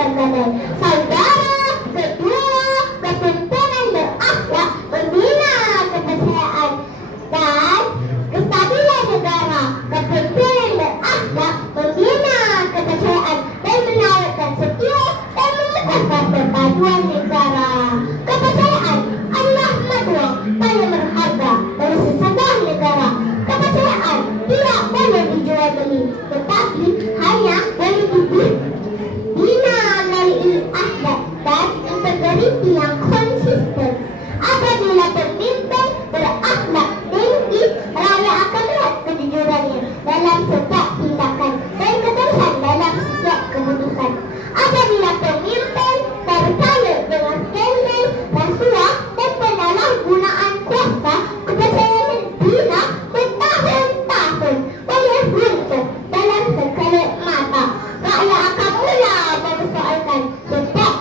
terkadang. Saudara, kedua, kepemimpinan berakhlak membina kepercayaan dan kestabilan negara. Kepemimpinan berakhlak membina kepercayaan dan menawarkan setia dan memecahkan perpaduan negara. Kepercayaan adalah maduang paling berharga dari sesebuah negara. Kepercayaan tidak boleh dijual beli, tetapi hanya boleh dibina melalui akhlak dan integriti yang konsisten. Apabila pemimpin berakhlak tinggi, rakyat akan melihat kejujurannya dalam setiap tindakan dan keterusan dalam setiap keputusan. Apabila pemimpin terkait dengan skandal, rasuah dan penyalahgunaan kuasa, kepercayaan dibina bertahun-tahun boleh runtuh dalam sekejap mata. Rakyat akan mula mempersoalkan setiap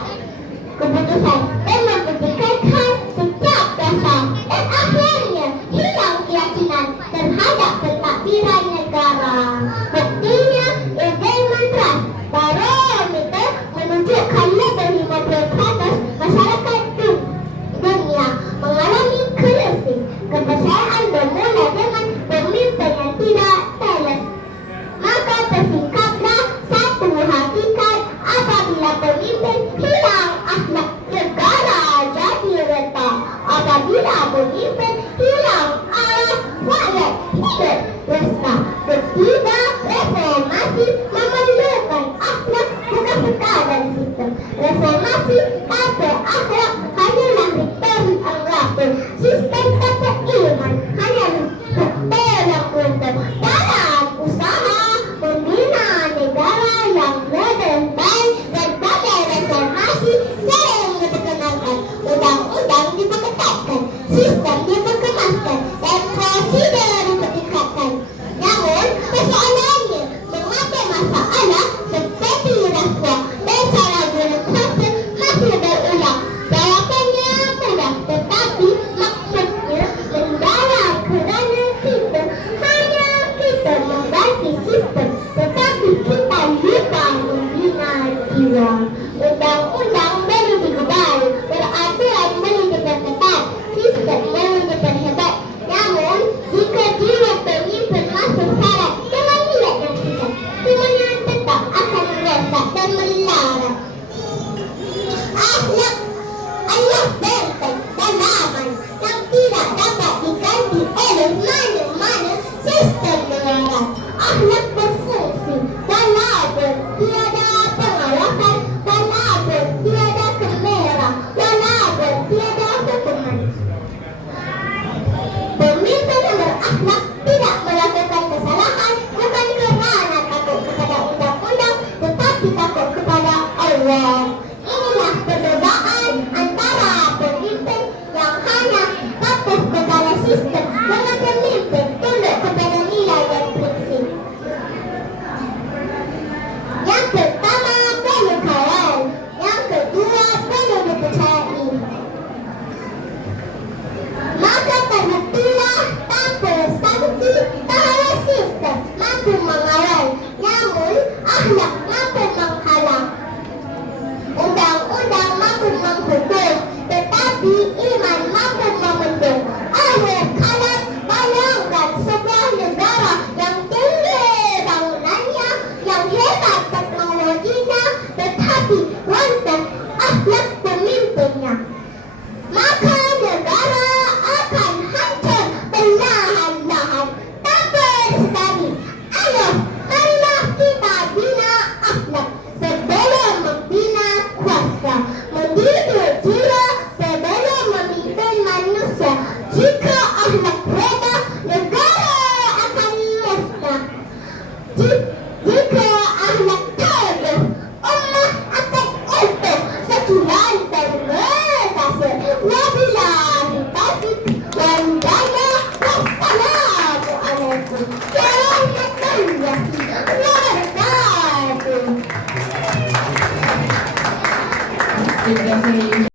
keputusan dan mempertikaikan setiap dasar, dan akhirnya hilang keyakinan terhadap pentadbiran negara. Buktinya, Engagement Trust Barometer menunjukkan lebih 50% masyarakat dunia mengalami krisis kepercayaan bermula dengan pemimpin yang tidak teles. Maka tersingkaplah satu hakikat: apabila pemimpin hilang akhlak, negara jadi retak. Apabila pemimpin hilang arah, rakyat hidup resah. Ketiga, reformasi memerlukan akhlak, bukan sekadar sistem. Reformasi tanpa akhlak hanyalah retorik anggapan. Sistem tanpa iman hanyalah faktor yang runtuh. Dalam usaha membina negara yang modern dan bagai reformasi sering diperkenalkan, undang-undang diperketatkan, sistem diperkemaskan, dan prosedur dipertingkatkan. Namun, persoalannya, mengapa masalah seperti rasuah dan salah guna kuasa masih berulang? Jawapannya mudah, tetapi maksudnya mendalam, kerana kita mengganti sistem, tetapi kita lupa membina jiwa. Undang-undang boleh digubal, peraturan boleh diperketat, sistem boleh diperhebat. Namun, jika jiwa pemimpin masuk syarat dengan niat yang tidak, semuanya tetap akan merosak dan melarat. Akhlak adalah benteng dalaman yang tidak dapat diganti oleh mana-mana sistem negara. Akhlak berfungsi walaupun tiada pengawasan, walaupun tiada kamera, walaupun tiada hukuman. Pemimpin yang berakhlak tidak melakukan kesalahan bukan kerana takut kepada undang-undang, tetapi takut kepada Allah. Inilah perbezaan antara pemimpin yang hanya patuh kepada sistem dengan pemimpin tunduk kepada nilai dan prinsip. Yang pertama, perlu kawal. Yang kedua, perlu dipercayai. Maka terbuktilah tanpa sanksi bahawa sistem mampu mengawal, namun akhlak mampu menghalang. Undang-undang mampu menghukum, tetapi iman mampu membendung. Akhir kalam, bayangkan sebuah negara yang tinggi bangunannya, yang hebat teknologinya, tetapi